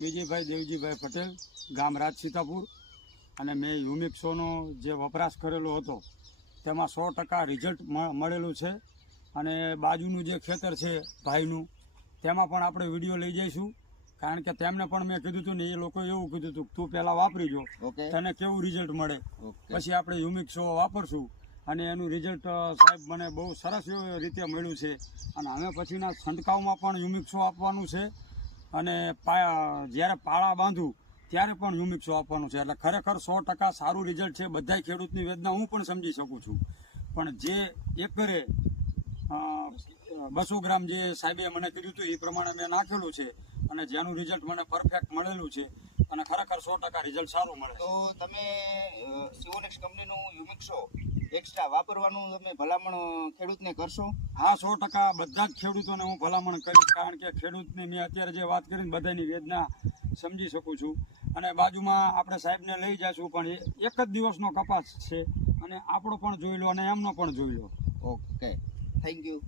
વિજયભાઈ દેવજીભાઈ પટેલ, ગામ રાજ સીતાપુર. અને મેં યુમિક્સોનો જે વપરાશ કરેલો હતો તેમાં 100% રિઝલ્ટ મળેલું છે. અને બાજુનું જે ખેતર છે ભાઈનું, તેમાં પણ આપણે વિડીયો લઈ જઈશું, કારણ કે તેમને પણ મેં કીધું હતું ને એ લોકો એવું કીધું હતું તું પહેલાં વાપરી જો, તને કેવું રિઝલ્ટ મળે, પછી આપણે યુમિક્સો વાપરશું. અને એનું રિઝલ્ટ સાહેબ મને બહુ સરસ એવી રીતે મળ્યું છે. અને હવે પછીના છંટકાવમાં પણ યુમિક્સો આપવાનું છે. અને જ્યારે પાળા બાંધું ત્યારે પણ યુમિક્સો આપવાનું છે. એટલે ખરેખર 100% સારું રિઝલ્ટ છે. બધા ખેડૂતની વેદના હું પણ સમજી શકું છું, પણ જે એકરે 200 ગ્રામ જે સાહેબે મને કીધું હતું એ પ્રમાણે મેં નાખેલું છે. અને જેનું રિઝલ્ટ મને પરફેક્ટ મળેલું છે. અને ખરેખર 100% રિઝલ્ટ સારું મળે. તો તમે સિવોનેક્સ કંપનીનું યુમિક્સો એક્સ્ટ્રા વાપરવાનું તમે ભલામણ ખેડૂતને કરશો? હા, 100% બધા જ ખેડૂતોને હું ભલામણ કરીશ, કારણ કે ખેડૂતની મેં અત્યારે જે વાત કરીને બધાની વેદના સમજી શકું છું. અને બાજુમાં આપણે સાહેબને લઈ જઈશું, પણ એક જ દિવસનો કપાસ છે. અને આપણો પણ જોઈ લો અને એમનો પણ જોઈ લો. Okay, thank you.